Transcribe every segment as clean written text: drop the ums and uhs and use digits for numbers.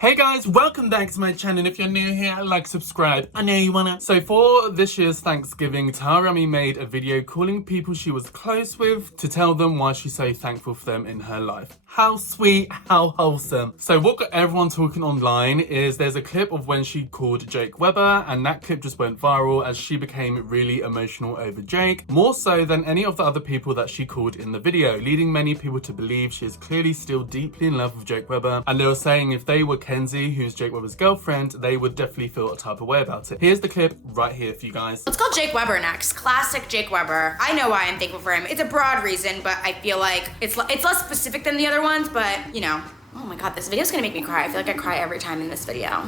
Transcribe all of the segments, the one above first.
Hey guys, welcome back to my channel. If you're new here, like, subscribe. I know you wanna. So for this year's Thanksgiving, Taryami made a video calling people she was close with to tell them why she's so thankful for them in her life. How sweet, how wholesome. So what got everyone talking online is there's a clip of when she called Jake Weber, and that clip just went viral as she became really emotional over Jake, more so than any of the other people that she called in the video, leading many people to believe she is clearly still deeply in love with Jake Weber. And they were saying if they were Kenzie, who's Jake Weber's girlfriend, they would definitely feel a type of way about it. Here's the clip right here for you guys. Let's call Jake Weber next. Classic Jake Weber. I know why I'm thankful for him. It's a broad reason, but I feel like it's less specific than the other ones, but you know. Oh my God, this video's gonna make me cry. I feel like I cry every time in this video.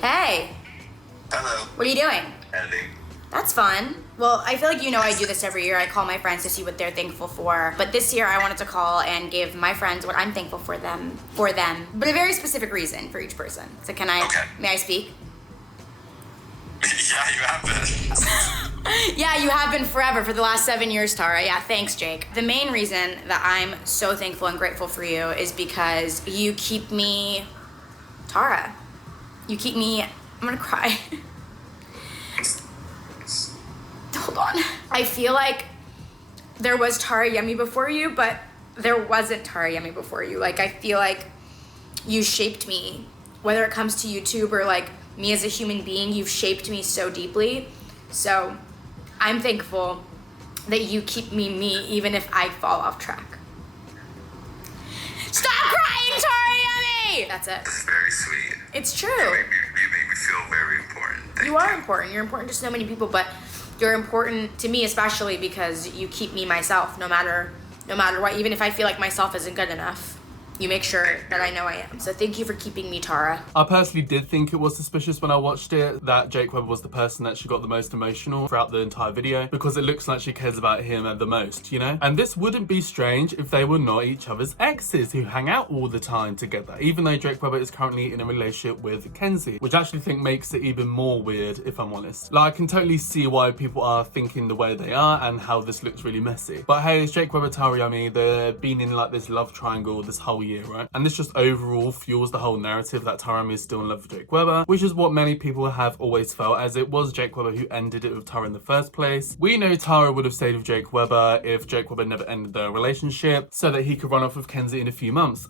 Hey. Hello. What are you doing? Editing. That's fun. Well, I feel like you know I do this every year. I call my friends to see what they're thankful for. But this year I wanted to call and give my friends what I'm thankful for them. But a very specific reason for each person. So can I, may I speak? Yeah, you have been. Yeah, you have been forever for the last 7 years, Tara. Yeah, thanks, Jake. The main reason that I'm so thankful and grateful for you is because you keep me, Tara, you keep me, I'm gonna cry. Hold on. I feel like there was Tara Yummy before you, but there wasn't Tara Yummy before you. Like, I feel like you shaped me, whether it comes to YouTube or like me as a human being, you've shaped me so deeply. So I'm thankful that you keep me, even if I fall off track. Stop crying, Tara Yummy! That's it. That's very sweet. It's true. You make me feel very important. Thank you are important. You're important to so many people, but you're important to me especially because you keep me myself no matter what. Even if I feel like myself isn't good enough, you make sure that I know I am. So thank you for keeping me, Tara. I personally did think it was suspicious when I watched it that Jake Weber was the person that she got the most emotional throughout the entire video, because it looks like she cares about him the most, you know? And this wouldn't be strange if they were not each other's exes who hang out all the time together, even though Jake Weber is currently in a relationship with Kenzie, which I actually think makes it even more weird, if I'm honest. Like, I can totally see why people are thinking the way they are and how this looks really messy. But hey, it's Jake Weber, Taryami. They've been in like this love triangle this whole year, right? And this just overall fuels the whole narrative that Taryami is still in love with Jake Weber, which is what many people have always felt, as it was Jake Weber who ended it with Tara in the first place. We know Tara would have stayed with Jake Weber if Jake Weber never ended their relationship so that he could run off with Kenzie in a few months.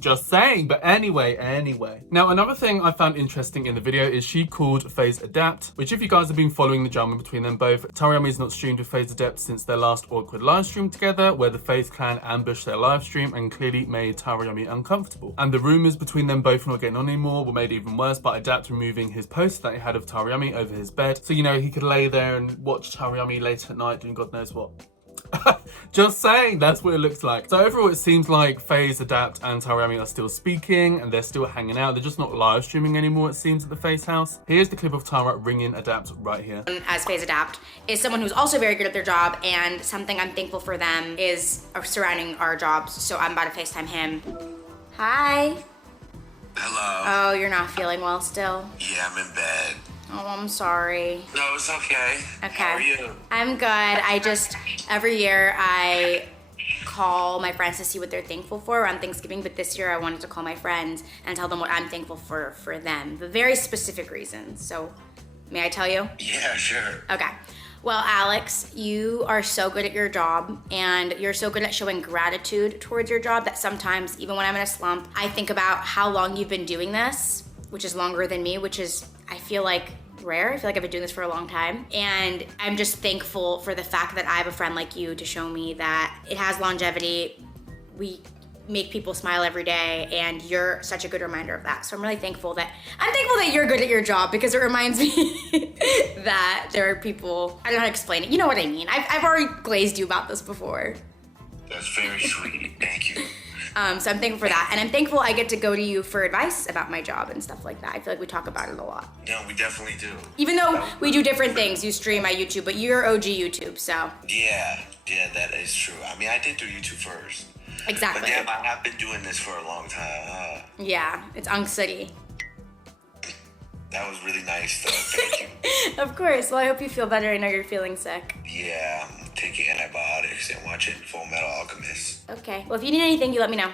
Just saying. But anyway. Now, another thing I found interesting in the video is she called FaZe Adapt, which if you guys have been following the drama between them both, Taryami's not streamed with FaZe Adapt since their last awkward live stream together, where the FaZe clan ambushed their live stream and clearly made Taryami uncomfortable. And the rumors between them both not getting on anymore were made even worse by Adapt removing his post that he had of Taryami over his bed. So, you know, he could lay there and watch Taryami late at night doing God knows what. Just saying, that's what it looks like. So overall, it seems like FaZe, Adapt, and Taryami are still speaking and they're still hanging out. They're just not live streaming anymore, it seems, at the FaZe house. Here's the clip of Tara ringing Adapt right here. As FaZe Adapt is someone who's also very good at their job, and something I'm thankful for them is surrounding our jobs. So I'm about to FaceTime him. Hi. Hello. Oh, you're not feeling well still? Yeah, I'm in bed. Oh, I'm sorry. No, it's okay. Okay. How are you? I'm good. Every year I call my friends to see what they're thankful for around Thanksgiving, but this year I wanted to call my friends and tell them what I'm thankful for them. The very specific reasons. So, may I tell you? Yeah, sure. Okay. Well, Alex, you are so good at your job, and you're so good at showing gratitude towards your job that sometimes, even when I'm in a slump, I think about how long you've been doing this, which is longer than me, which is, I feel like, rare. I feel like I've been doing this for a long time. And I'm just thankful for the fact that I have a friend like you to show me that it has longevity. We make people smile every day, and you're such a good reminder of that. So I'm really thankful that you're good at your job, because it reminds me that there are people, I don't know how to explain it. You know what I mean. I've already glazed you about this before. That's very sweet. Thank you. So I'm thankful for that. And I'm thankful I get to go to you for advice about my job and stuff like that. I feel like we talk about it a lot. No, we definitely do. Even though we do different things. You stream my YouTube, but you're OG YouTube, so. Yeah, that is true. I mean, I did do YouTube first. Exactly. But damn, I have been doing this for a long time. Yeah, it's Unk City. That was really nice, though. Thank you. Of course. Well, I hope you feel better. I know you're feeling sick. Yeah, I'm taking antibiotics and watching Full Metal Alchemist. Okay. Well, if you need anything, you let me know.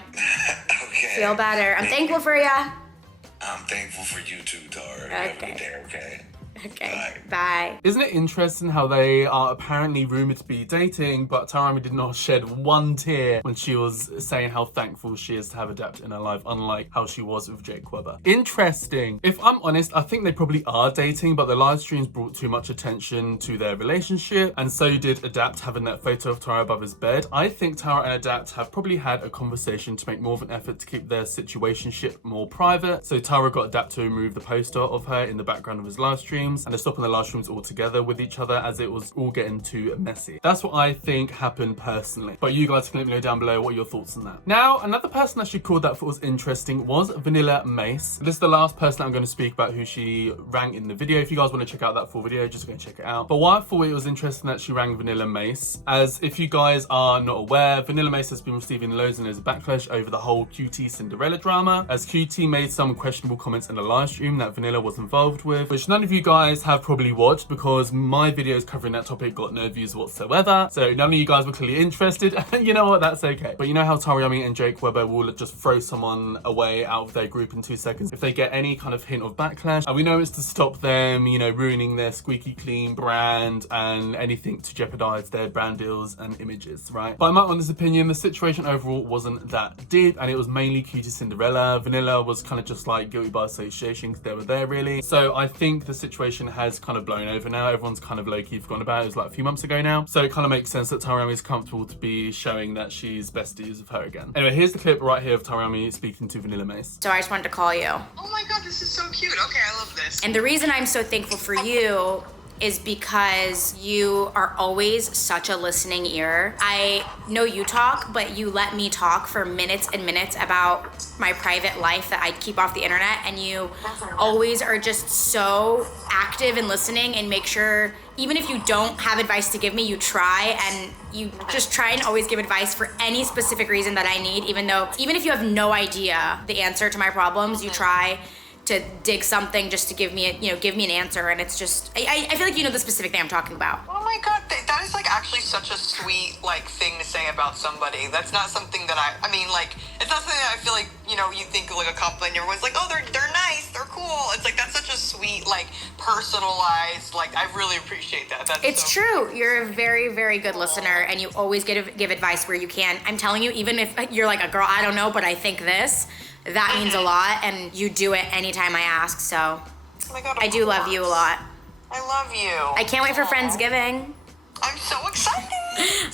Okay. Feel better. I'm thankful for ya. I'm thankful for you too, Tara. Have a good day, okay? Okay, bye. Isn't it interesting how they are apparently rumored to be dating, but Tarami did not shed one tear when she was saying how thankful she is to have Adapt in her life, unlike how she was with Jake Webber. Interesting. If I'm honest, I think they probably are dating, but the live streams brought too much attention to their relationship, and so did Adapt having that photo of Tara above his bed. I think Tara and Adapt have probably had a conversation to make more of an effort to keep their situationship more private. So Tara got Adapt to remove the poster of her in the background of his live streams, and they're stopping the live streams altogether with each other as it was all getting too messy. That's what I think happened personally. But you guys can let me know down below what are your thoughts on that. Now, another person that she called that I thought was interesting was Vanilla Mace. This is the last person I'm going to speak about who she rang in the video. If you guys want to check out that full video, just go and check it out. But why I thought it was interesting that she rang Vanilla Mace, as if you guys are not aware, Vanilla Mace has been receiving loads and loads of backlash over the whole QT Cinderella drama, as QT made some questionable comments in the live stream that Vanilla was involved with, which none of you guys have probably watched because my videos covering that topic got no views whatsoever. So none of you guys were clearly interested. You know what? That's okay. But you know how Tariami and Jake Webber will just throw someone away out of their group in 2 seconds if they get any kind of hint of backlash. And we know it's to stop them, you know, ruining their squeaky clean brand and anything to jeopardize their brand deals and images, right? But in my honest opinion, the situation overall wasn't that deep, and it was mainly QT Cinderella. Vanilla was kind of just like guilty by association because they were there really. So I think the situation has kind of blown over now. Everyone's kind of low-key forgotten about it. It was like a few months ago now. So it kind of makes sense that Tariami is comfortable to be showing that she's besties with her again. Anyway, here's the clip right here of Tariami speaking to Vanilla Mace. So I just wanted to call you. Oh my god, this is so cute. Okay, I love this. And the reason I'm so thankful for you is because you are always such a listening ear. I know you talk, but you let me talk for minutes and minutes about my private life that I keep off the internet, and you always are just so active in listening and make sure, even if you don't have advice to give me, you try, and you just try and always give advice for any specific reason that I need, even if you have no idea the answer to my problems, you try to dig something just to give me an answer. And it's just, I feel like you know the specific thing I'm talking about. Oh my god, that is like actually such a sweet like thing to say about somebody. That's not something that I mean, like, it's not something that I feel like, you know, you think of like a compliment and everyone's like, oh, they're nice, they're cool. It's like, that's such a sweet, like, personalized, like, I really appreciate that. It's so true. Cool. You're a very, very good listener, and you always give advice where you can. I'm telling you, even if you're like a girl, I don't know, but I think this, that means a lot, and you do it anytime I ask, so oh my God, I do love you a lot. I love you. I can't wait for Friendsgiving. I'm so excited.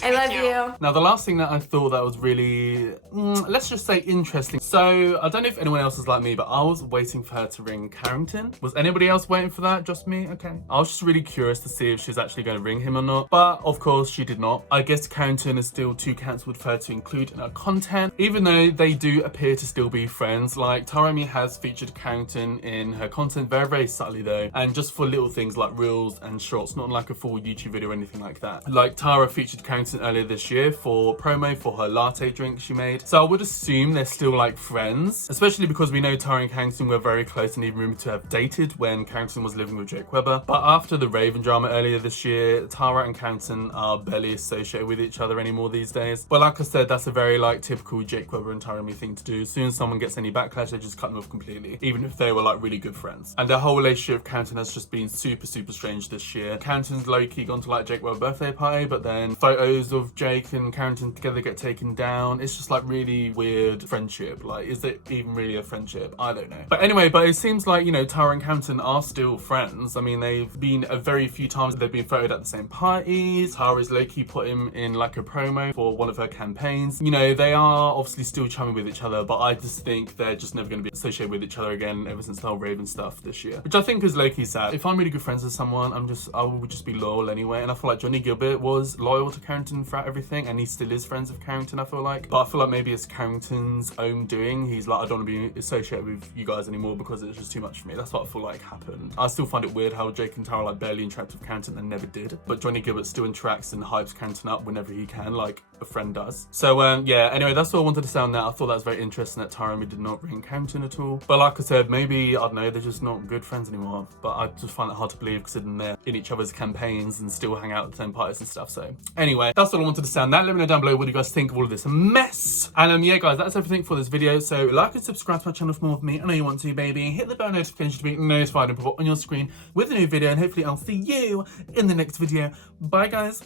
I love you. Now, the last thing that I thought that was really, let's just say interesting. So, I don't know if anyone else is like me, but I was waiting for her to ring Carrington. Was anybody else waiting for that? Just me? Okay. I was just really curious to see if she's actually going to ring him or not. But, of course, she did not. I guess Carrington is still too cancelled for her to include in her content, even though they do appear to still be friends. Like, Tarami has featured Carrington in her content very, very subtly, though. And just for little things like reels and shorts, not like a full YouTube video or anything like that. Like, Tara featured Carrington earlier this year for promo for her latte drink she made. So I would assume they're still like friends, especially because we know Tara and Carrington were very close and even rumored to have dated when Carrington was living with Jake Webber. But after the Raven drama earlier this year, Tara and Carrington are barely associated with each other anymore these days. But like I said, that's a very like typical Jake Webber and Tara thing to do. As soon as someone gets any backlash, they just cut them off completely, even if they were like really good friends. And their whole relationship with Carrington has just been super, super strange this year. Carrington's low-key gone to like Jake Webber's birthday party, but then photos of Jake and Carrington together get taken down. It's just like really weird friendship. Like, is it even really a friendship? I don't know. But anyway, but it seems like, you know, Tara and Carrington are still friends. I mean, they've been a very few times they've been photoed at the same parties. Tara's low-key put him in like a promo for one of her campaigns. You know, they are obviously still chumming with each other, but I just think they're just never going to be associated with each other again ever since the whole Raven stuff this year, which I think is low-key sad. If I'm really good friends with someone, I will just be loyal anyway. And I feel like Johnny Gilbert was loyal to Carrington throughout everything, and he still is friends with Carrington, I feel like. But I feel like maybe it's Carrington's own doing. He's like, I don't want to be associated with you guys anymore because it's just too much for me. That's what I feel like happened. I still find it weird how Jake and Tara like barely interact with Carrington and never did. But Johnny Gilbert still interacts and hypes Carrington up whenever he can. Like, a friend does. So yeah, anyway, that's all I wanted to say on that. I thought that was very interesting that Tara and me did not bring Carrington at all. But like I said, maybe, I don't know, they're just not good friends anymore. But I just find it hard to believe considering they're in each other's campaigns and still hang out at the same parties and stuff. So anyway, that's all I wanted to say on that. Let me know down below what you guys think of all of this mess. And yeah, guys, that's everything for this video. So like and subscribe to my channel for more of me. I know you want to, baby. Hit the bell notification to be notified and put on your screen with a new video. And hopefully I'll see you in the next video. Bye, guys.